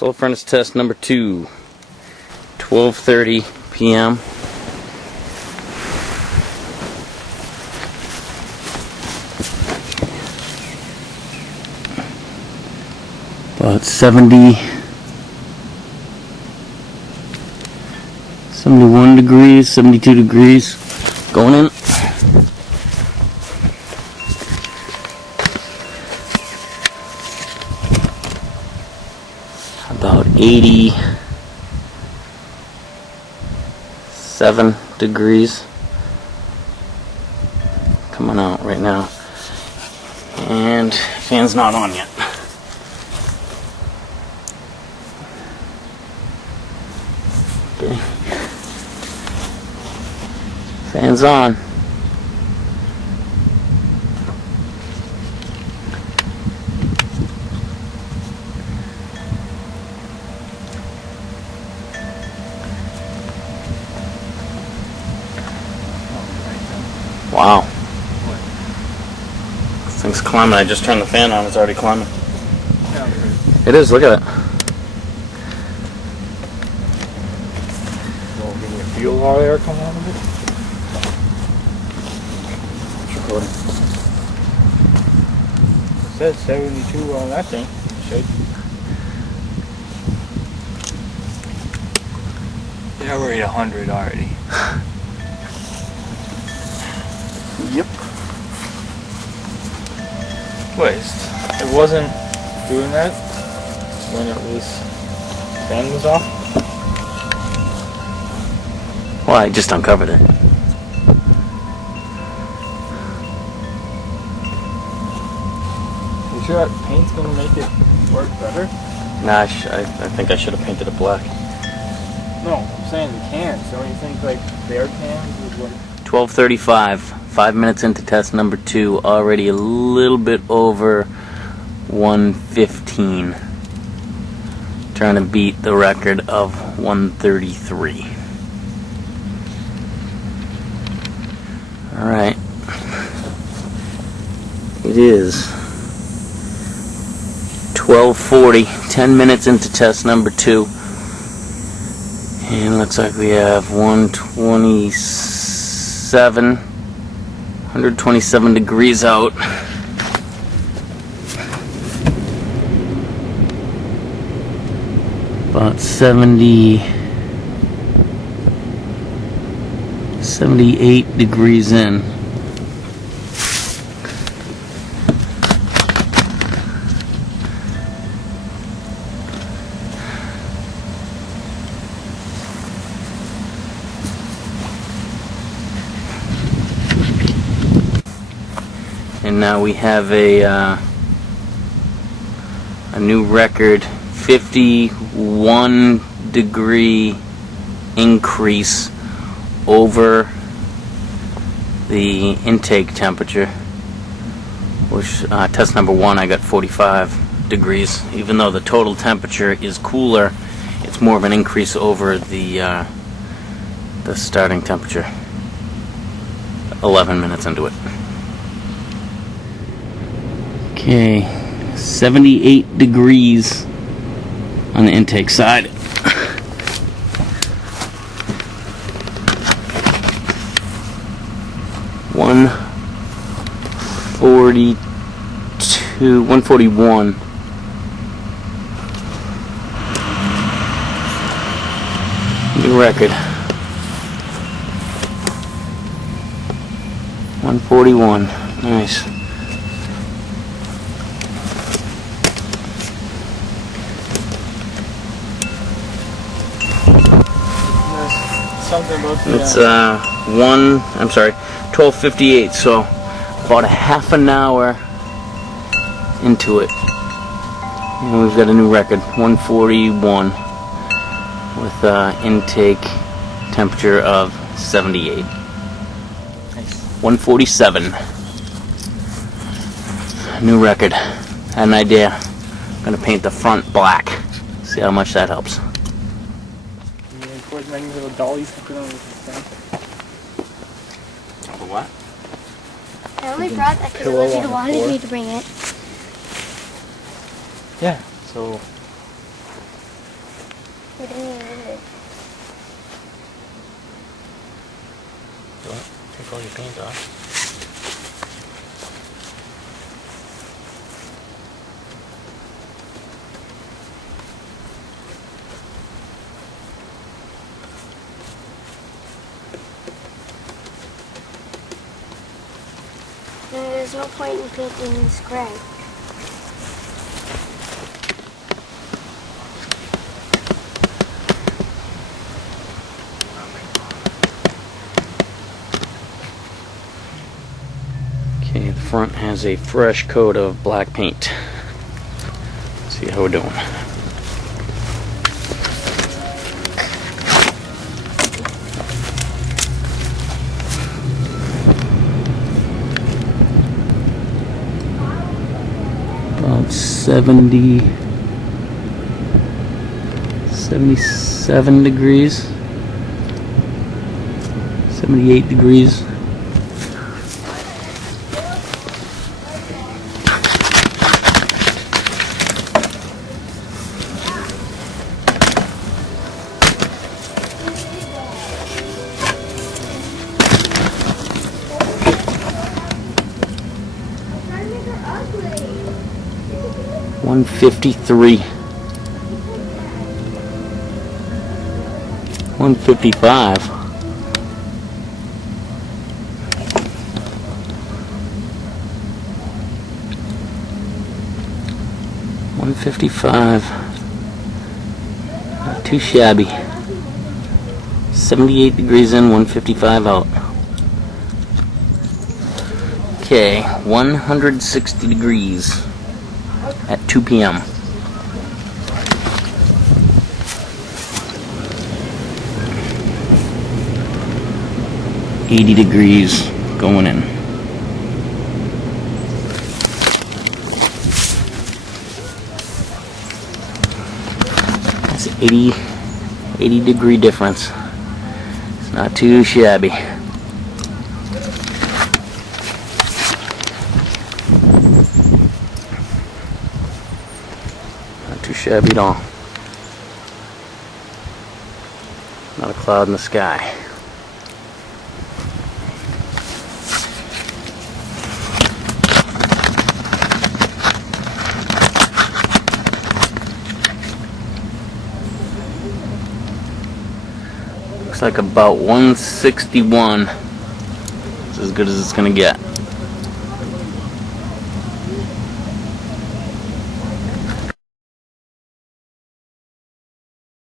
Solar furnace test number 2, 12:30 p.m. About 71 degrees, 72 degrees going in. About 87 degrees coming out right now, and fan's not on yet. Okay. Fan's on. Wow. This thing's climbing. I just turned the fan on. It's already climbing. It is. Look at it. Well, can you feel all the air coming out of it? It's recording. It says 72 on that thing. It should. Yeah, we're at 100 already. Yep. Wait, it wasn't doing that when fan was off? Well, I just uncovered it. You sure that paint's gonna make it work better? Nah, I think I should have painted it black. No, I'm saying the cans. Don't you think like their cans would work? 12:35, 5 minutes into test number 2, already a little bit over 115. Trying to beat the record of 133. Alright. It is 12:40, 10 minutes into test number 2. And looks like we have 127 degrees out. About 78 degrees in. And now we have a new record, 51 degree increase over the intake temperature, which test number 1 I got 45 degrees. Even though the total temperature is cooler, it's more of an increase over the starting temperature. 11 minutes into it. Okay, 78 degrees on the intake side. 142, 141. New record. 141. Nice. Something about the, It's 12:58, so about a half an hour into it, and we've got a new record, 141, with intake temperature of 78. Nice. 147. New record. Had an idea. I'm gonna paint the front black. See how much that helps. Towards many little dollies to put on the stand. For what? I only brought that because Elizabeth wanted me to bring it. Yeah, so We didn't even need it. Take all your paint off. Then there's no point in painting this gray. Okay, the front has a fresh coat of black paint. Let's see how we're doing. About 77 degrees, 78 degrees. Trying to make her ugly. 153. 155. 155. Not too shabby. 78 degrees in, 155 out. Okay, 160 degrees at 2 p.m. $80 degrees going in. That's 80 degree difference. It's not too shabby. Not too shabby at all. Not a cloud in the sky. Looks like about 161. It's as good as it's gonna get.